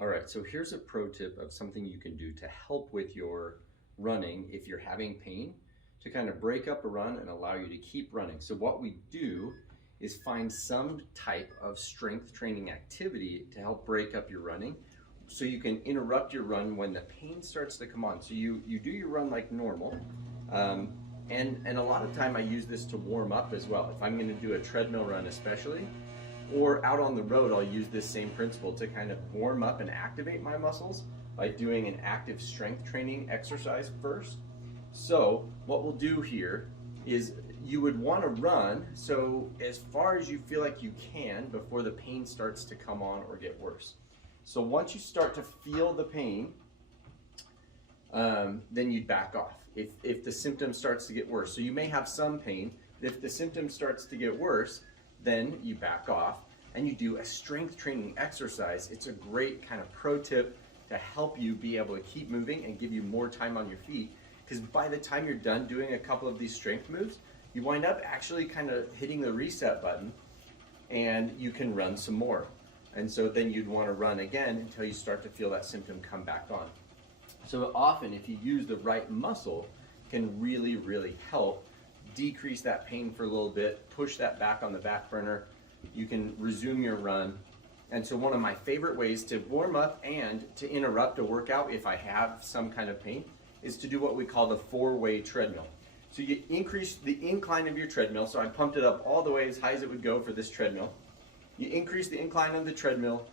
All right, so here's a pro tip of something you can do to help with your running if you're having pain, to kind of break up a run and allow you to keep running. So what we do is find some type of strength training activity to help break up your running so you can interrupt your run when the pain starts to come on. So you do your run like normal. And a lot of time I use this to warm up as well. If I'm gonna do a treadmill run especially, or out on the road, I'll use this same principle to kind of warm up and activate my muscles by doing an active strength training exercise first. So what we'll do here is you would want to run so as far as you feel like you can before the pain starts to come on or get worse. So once you start to feel the pain, then you'd back off if the symptom starts to get worse. So you may have some pain, but if the symptom starts to get worse, then you back off and you do a strength training exercise. It's a great kind of pro tip to help you be able to keep moving and give you more time on your feet, because by the time you're done doing a couple of these strength moves, you wind up actually kind of hitting the reset button and you can run some more. And so then you'd want to run again until you start to feel that symptom come back on. So often, if you use the right muscle, can really, really help decrease that pain for a little bit, push that back on the back burner. You can resume your run. And so one of my favorite ways to warm up and to interrupt a workout if I have some kind of pain is to do what we call the four-way treadmill. So you increase the incline of your treadmill. So I pumped it up all the way as high as it would go for this treadmill. You increase the incline of the treadmill,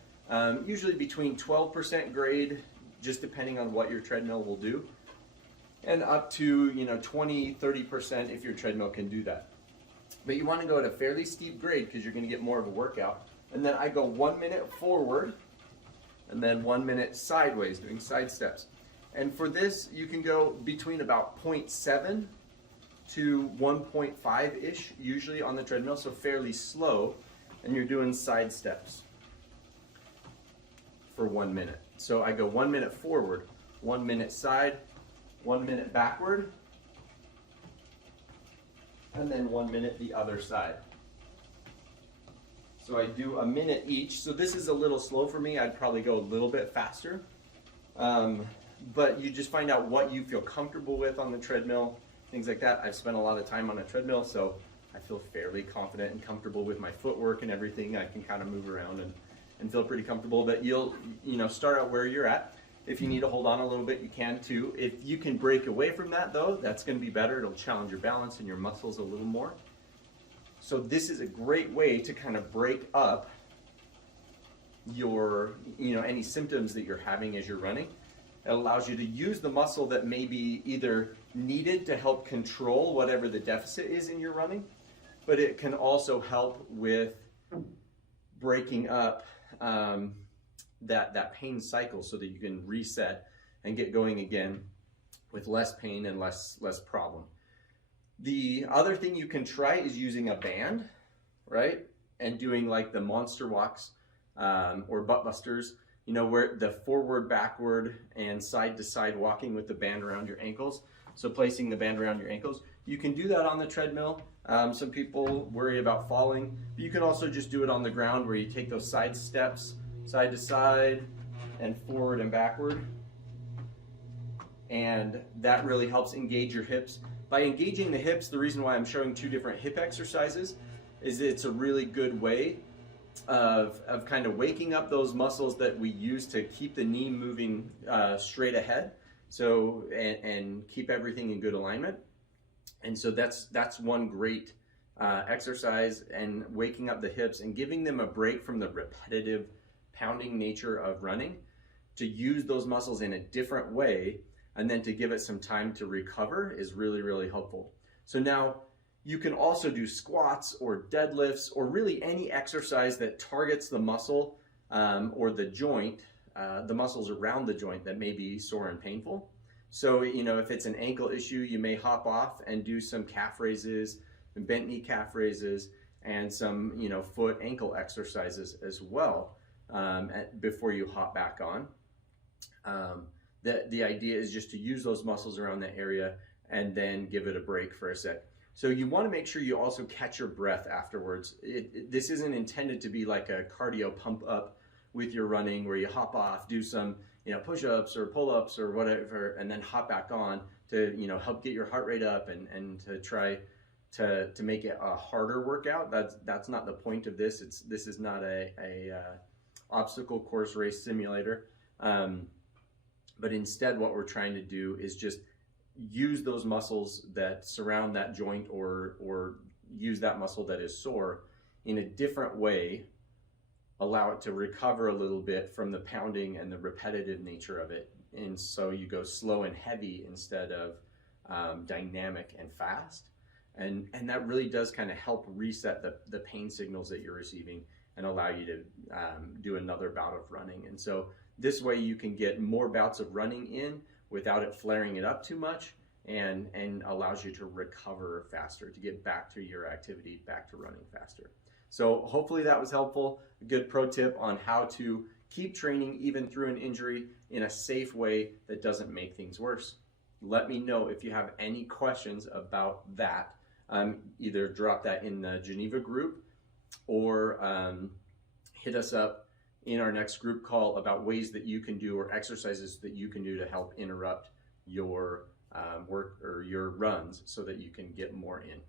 usually between 12% grade, just depending on what your treadmill will do, and up to 20-30% if your treadmill can do that. But you want to go at a fairly steep grade because you're going to get more of a workout. And then I go 1 minute forward and then 1 minute sideways, doing side steps. And for this, you can go between about 0.7 to 1.5-ish usually on the treadmill, so fairly slow, and you're doing side steps for 1 minute. So I go 1 minute forward, 1 minute side, 1 minute backward, and then 1 minute the other side. So I do a minute each. So this is a little slow for me. I'd probably go a little bit faster. But you just find out what you feel comfortable with on the treadmill, things like that. I've spent a lot of time on a treadmill, so I feel fairly confident and comfortable with my footwork and everything. I can kind of move around and feel pretty comfortable. But you'll start out where you're at. If you need to hold on a little bit, you can too. If you can break away from that though, that's going to be better. It'll challenge your balance and your muscles a little more. So this is a great way to kind of break up your, any symptoms that you're having as you're running. It allows you to use the muscle that may be either needed to help control whatever the deficit is in your running, but it can also help with breaking up that pain cycle so that you can reset and get going again with less pain and less problem. The other thing you can try is using a band, right? And doing like the monster walks or butt busters, where the forward, backward, and side to side walking with the band around your ankles. So placing the band around your ankles. You can do that on the treadmill. Some people worry about falling, but you can also just do it on the ground where you take those side steps, side to side, and forward and backward. And that really helps engage your hips. By engaging the hips, the reason why I'm showing two different hip exercises is it's a really good way of kind of waking up those muscles that we use to keep the knee moving straight ahead, so and keep everything in good alignment. And so that's one great exercise, and waking up the hips and giving them a break from the repetitive pounding nature of running, to use those muscles in a different way, and then to give it some time to recover is really, really helpful. So now you can also do squats or deadlifts or really any exercise that targets the muscle or the joint, the muscles around the joint that may be sore and painful. So, if it's an ankle issue, you may hop off and do some calf raises, and bent knee calf raises, and some, foot ankle exercises as well before you hop back on. The idea is just to use those muscles around that area and then give it a break for a sec. So you want to make sure you also catch your breath afterwards. This isn't intended to be like a cardio pump up with your running where you hop off, do some, push-ups or pull-ups or whatever, and then hop back on to, help get your heart rate up and to try to make it a harder workout. That's not the point of this. This is not a obstacle course race simulator. But instead what we're trying to do is just use those muscles that surround that joint or use that muscle that is sore in a different way, allow it to recover a little bit from the pounding and the repetitive nature of it. And so you go slow and heavy instead of dynamic and fast. And that really does kind of help reset the pain signals that you're receiving and allow you to do another bout of running. And so this way you can get more bouts of running in without it flaring it up too much, and allows you to recover faster, to get back to your activity, back to running faster. So hopefully that was helpful. A good pro tip on how to keep training even through an injury in a safe way that doesn't make things worse. Let me know if you have any questions about that. Either drop that in the Geneva group or hit us up in our next group call about ways that you can do or exercises that you can do to help interrupt your work or your runs so that you can get more in.